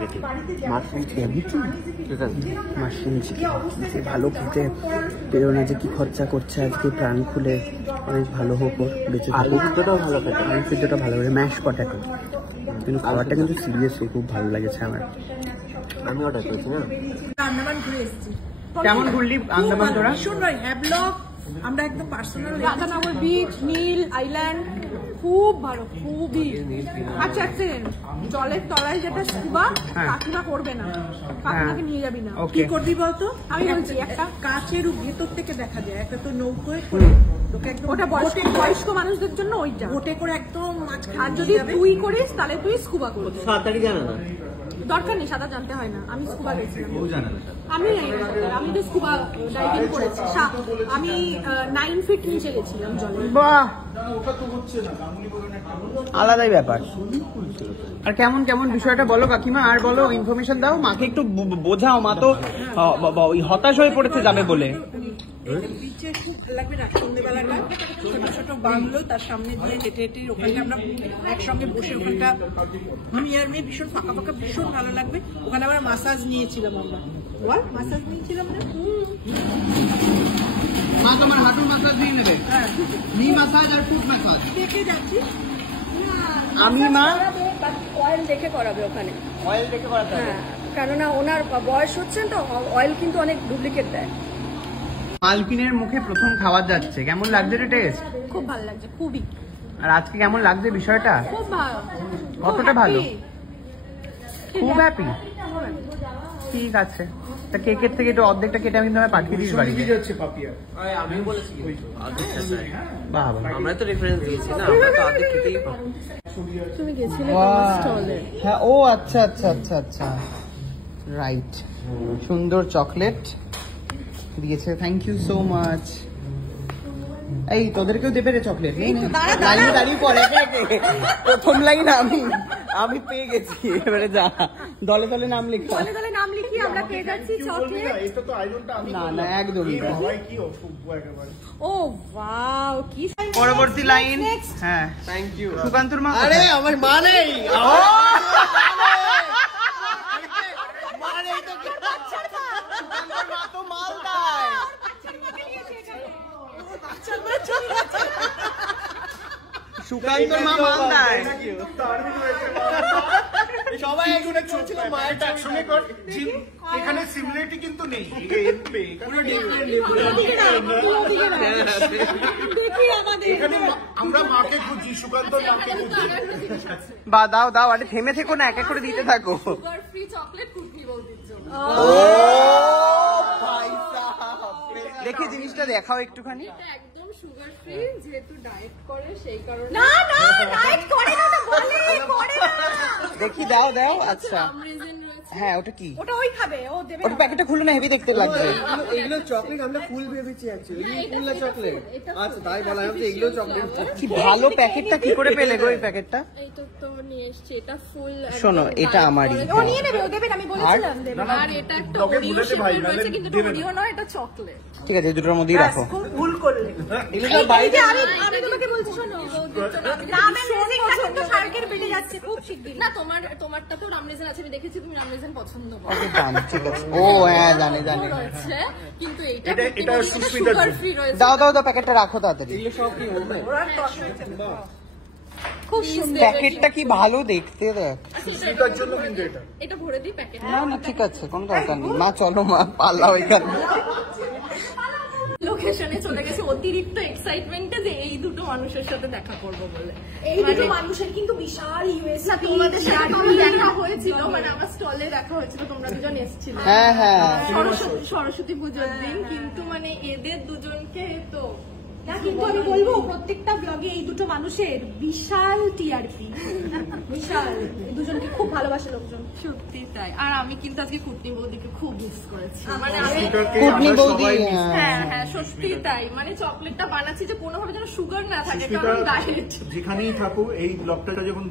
Negative. Mushroom খেয়ে mushroom ভালো খেতে পেরো না যে কি খরচা করছে আজকে, প্রাণ খুলে অনেক ভালো হোক ওর বেঁচে। আলু সিদ্ধটাও ভালো খেতে, আলু সিদ্ধটা ভালো লাগে, ম্যাশ পটেটো, কিন্তু খাবারটা কিন্তু সিরিয়াসলি খুব ভালো লেগেছে আমার। আমি অর্ডার করেছি না। আন্দামান ঘুরে এসেছি। কেমন ঘুরলি আন্দামান তোরা? ভীষণ ভাই, হ্যাভলক আমরা একদম পার্সোনাল, রাধানগর বিচ, নীল আইল্যান্ড, খুব ভালো, খুবই। আচ্ছা এক সেকেন্ড, জলের তলায় যেটা স্কুবা কাকিমা করবে না, কাকিমাকে নিয়ে যাবি না। কি করবি বলতো? আমি বলছি একটা কাচের ভেতর থেকে দেখা যায়, একটা তো নৌকোয় করে ওটা বয়স্ক মানুষদের জন্য, ওইটা ওটে করে একদম মাঝখানে। আর যদি তুই করিস তাহলে তুই স্কুবা করবি। সাঁতারই জানে না, দরকার নেই, সাঁতার জানতে হয় না। আমি স্কুবা গেছিলাম, আমি তো স্কুবা ডাইভিং করেছি। আমি 9 ফিট নিচে গেছিলাম জলে। বাহ, আলাদাই ব্যাপার। আর কেমন কেমন বিষয়টা বলো কাকিমা, আর বলো, ইনফরমেশন দাও, মাকে একটু বোঝাও, মা তো হতাশ হয়ে পড়েছে যাবে বলে। বিচে খুব ভালো লাগবে রাত সন্ধ্যেবেলাটা, ছোট ছোট বাংলো, তার সামনে দিয়ে হেঁটে হেঁটে ওখানে আমরা একসঙ্গে বসে, ওখানটা আমি আর মেয়ে ভীষণ ফাঁকা ফাঁকা, ভীষণ ভালো লাগবে। ওখানে আমরা মাসাজ নিয়েছিলাম, আমরা মাসাজ নিয়েছিলাম না। মা তোমার হাঁটুর মাসাজ নিয়ে নেবে? হ্যাঁ, নি মাসাজ আর ফুট মাসাজ দেখে যাচ্ছি আমি। মা অয়েল দেখে করাবে ওখানে, অয়েল দেখে করাতে হবে। হ্যাঁ, কেননা ওনার বয়স হচ্ছেন তো, অয়েল কিন্তু অনেক ডুপ্লিকেট দেয়। মালকিনের মুখে প্রথম খাবার যাচ্ছে, কেমন লাগছে রে টেস্ট? খুব ভালো লাগছে, খুবই। আর আজকে কেমন লাগছে বিষয়টা? খুব ভালো, কতটা ভালো? খুব হ্যাপি। ঠিক আছে, তা কেকের থেকে একটু অর্ধেকটা কেটে আমি তোমায় পাঠিয়ে দিস বাড়িতে। আমি বলেছি বাহ বাহ, আমরা তো রেফারেন্স দিয়েছি না, আমরা তো আগে খেতেই পাবো। তুমি গেছিলে স্টলে? হ্যাঁ, ও আচ্ছা আচ্ছা আচ্ছা আচ্ছা, রাইট। সুন্দর চকলেট দিয়েছে, থ্যাংক ইউ সো মাচ। এই তোদেরকেও দেবে রে চকলেট? দাঁড়িয়ে দাঁড়িয়ে পরে প্রথম লাইন আমি পেয়ে গেছি, এবারে যা দলে দলে নাম লিখি, দলে দলে নাম লিখি, আমরা পেয়ে যাচ্ছি চকলেট। না না একদম। ও ওয়াও, কি পরবর্তী লাইন। হ্যাঁ, থ্যাংক ইউ সুকান্তর মা। আরে আমার মা নেই, সুকান্তর মা মালদায়। সবাই মায়ের একসঙ্গে এখানে সিমিলারিটি কিন্তু নেই। আমরা মাকে খুঁজি, সুকান্ত মাকে খুঁজি। বা দাও দাও, আরে থেমে থেকো না, এক এক করে দিতে থাকো। সুগার ফ্রি চকলেট কুকি বলদিচ্ছ। দেখে জিনিসটা দেখাও একটুখানি। একদম সুগার ফ্রি, যেহেতু ডায়েট করে সেই কারণে। না না, ডায়েট করে না, তো বলে করে না। দেখি, দাও দাও। আচ্ছা হ্যাঁ, ওটা কি? ওটা ওই খাবে, ও দেবে। ওটা প্যাকেটটা খুলে না, হেভি দেখতে লাগছে। এগুলো চকলেট, আমরা ফুল ভেবেছি অ্যাকচুয়ালি। ফুললা চকলেট, আচ্ছা তাই বলা হচ্ছে এগুলো চকলেট। কি ভালো, প্যাকেটটা কি করে পেলে গো এই প্যাকেটটা? এই তো নিয়ে এসেছি, এটা ফুল। শোনো, এটা আমারই। ও নিয়ে নেবে, ও দেবে, আমি বলেছিলাম দেবে। আর এটা একটা ওরিও শেপের রয়েছে, কিন্তু ওরিও নয়, এটা চকলেট। ঠিক আছে, এই দুটোর মধ্যেই রাখো। খুব ভুল করলে। এই যে আমি তোমাকে বলছি, শোনো, রামেন রেজিংটা কিন্তু শার্কের পেটে যাচ্ছে খুব শিগগিরই। না, তোমারটা তো রামরেজান আছে, আমি দেখেছি তুমি রামরেজান পছন্দ করো। ও হ্যাঁ, জানি কিন্তু এটা সুগার ফ্রি রয়েছে। দাও দাও দাও, প্যাকেটটা রাখো তাড়াতাড়ি। খুব সুন্দর প্যাকেটটা কি ভালো দেখতে, দেখ। এটা ভরে দিই প্যাকেট। না না, ঠিক আছে, কোনো দরকার নেই। মা চলো, মা পাল্লাও এখানে। লোকেশনে চলে গেছে অতিরিক্ত এক্সাইটমেন্টে যে এই দুটো মানুষের সাথে দেখা করব বলে। এই দুটো মানুষের কিন্তু বিশাল ইউএস। না, তোমাদের সাথে আমার দেখা হয়েছিল, মানে আমার স্টলে দেখা হয়েছিল, তোমরা দুজন এসেছিলে। হ্যাঁ হ্যাঁ, সরস্বতী পুজোর দিন, কিন্তু মানে এদের দুজনকে তো না, কিন্তু আমি বলবো প্রত্যেকটা ব্লগে এই দুটো মানুষের বিশাল টিআরপি, বিশাল। এই দুজনকে খুব ভালোবাসে লোকজন, সত্যি তাই। আর আমি কিন্তু আজকে কুটনি বৌদিকে খুব মিস করেছি, মানে আমি কুটনি বৌদি। হ্যাঁ হ্যাঁ, সত্যি তাই। মানে চকলেটটা বানাচ্ছি যে কোনোভাবে যেন সুগার না থাকে, কারণ ডায়েট। যেখানেই থাকো এই ব্লগটা যখন